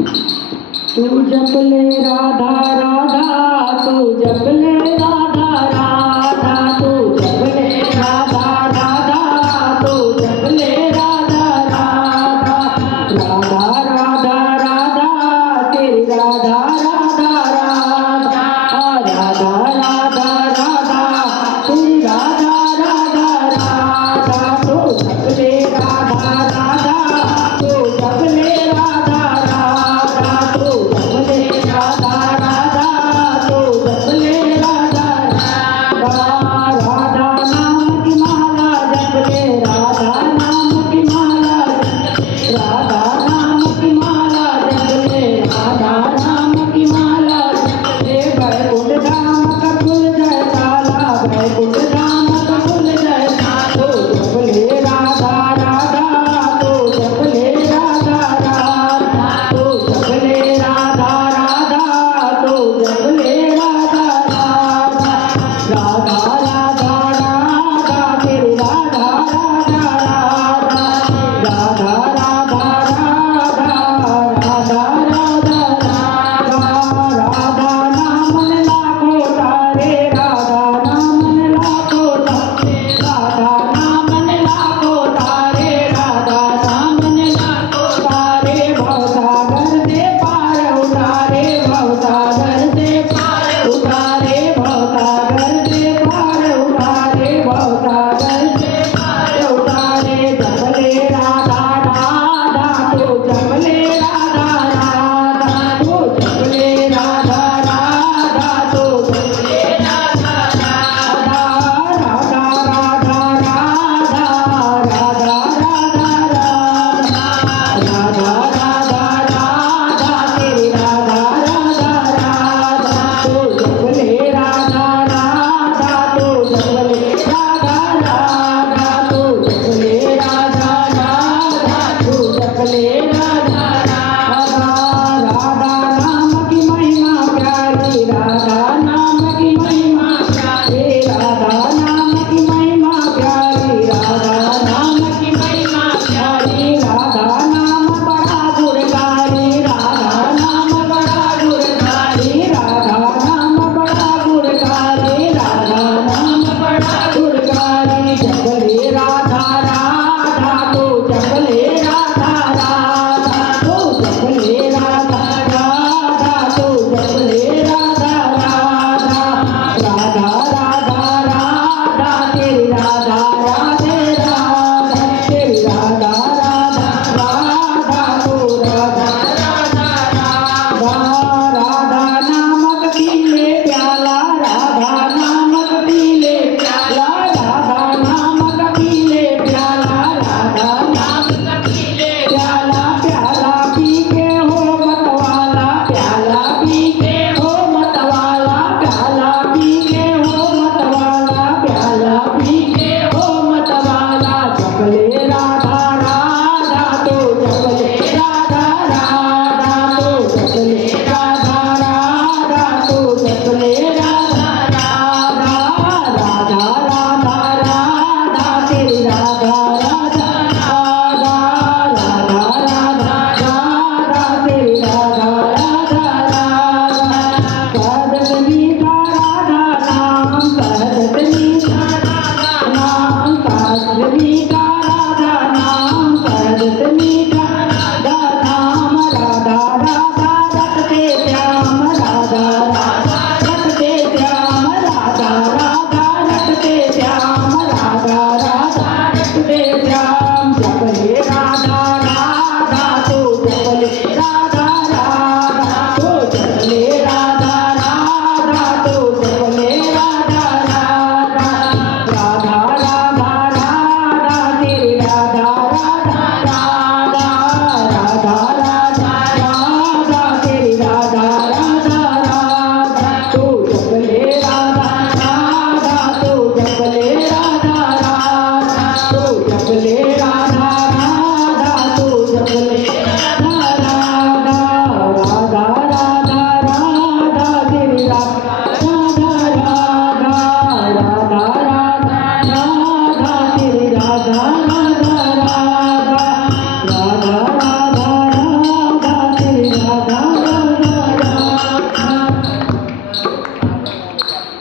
तू जप ले राधा राधा, तू जप ले राधा राधा, तू जप ले राधा राधा, तू जप ले राधा राधा, राधा राधा राधा तेरी राधा राधा राधा, राधा राधा राधा तेरी राधा राधा राधा, तू जप ले राधा राधा, तू जप ले राधा राधा, तू जप ले राधा राधा, तू जप ले राधा राधा, राधा नाम की माला जप ले, राधा नाम की माला जप ले, राधा नाम की माला जप ले, राधा नाम की माला जप ले, वैकुंठ धाम का खुल जाए ताला, वैकुंठ धाम का खुल जाए ताला, तो जप ले राधा राधा, तो जप ले राधा राधा, तो जप ले राधा राधा, तो जप ले राधा राधा, राधा राधा राधा तेरी राधा राधा राधा, राधा राधा राधा, राधा राधा राधा, राधा नाम ने लाखों तारे, राधा नाम ने लाखों तारे, राधा नाम ने लाखों तारे, राधा नाम ने लाखों तारे, भवसागर से पार उतारे, भवसागर से पार उतारे, भवसागर से पार उतारे, भवसागर से पार उतारे, जप ले राधा राधा, तो जप ले राधा राधा, तो जप ले राधा राधा, तो जप ले राधा राधा, राधा राधा राधा, राधा राधा राधा, राधा राधा राधा तेरी राधा राधा राधा, तो जप ले राधा राधा, तो जप ले राधा राधा, तो जप ले राधा राधा, तो जप ले राधा राधा, राधा नाम की महिमा प्यारी, राधा नाम की महिमा प्यारी, राधा नाम की महिमा प्यारी, राधा नाम की महिमा प्यारी, राधा नाम बड़ा गुणकारी, राधा नाम बड़ा गुणकारी, राधा नाम बड़ा गुणकारी, राधा नाम बड़ा गुणकारी, जप ले राधा राधा, तो जप ले राधा राधा, तो जप ले राधा राधा, तो जप ले राधा राधा, राधा राधा राधा तेरी राधा राधे राधा, तेरी राधा राधा राधा, तो राधा राधा राधा, राधा नामक पीले प्याला, राधा नामक पीले प्याला, राधा नामक पीले प्याला, राधा नामक पीले प्याला, प्याला पी के हो मतवाला, प्याला पी के हो मतवाला, प्याला पी के हो मतवाला, प्याला पी के हो मतवाला, जप ले राधा राधा, तो जप ले राधा राधा, तो जप ले राधा राधा, तो जप ले राधा राधा, राधा राधा राधा तेरी राधा राधा राधा, राधा राधा राधा तेरी राधा राधा राधा, कहत मीठा राधा नाम, कहत मीठा राधा नाम, कहत मीठा राधा नाम, कहत मीठा राधा नाम, राधा राधा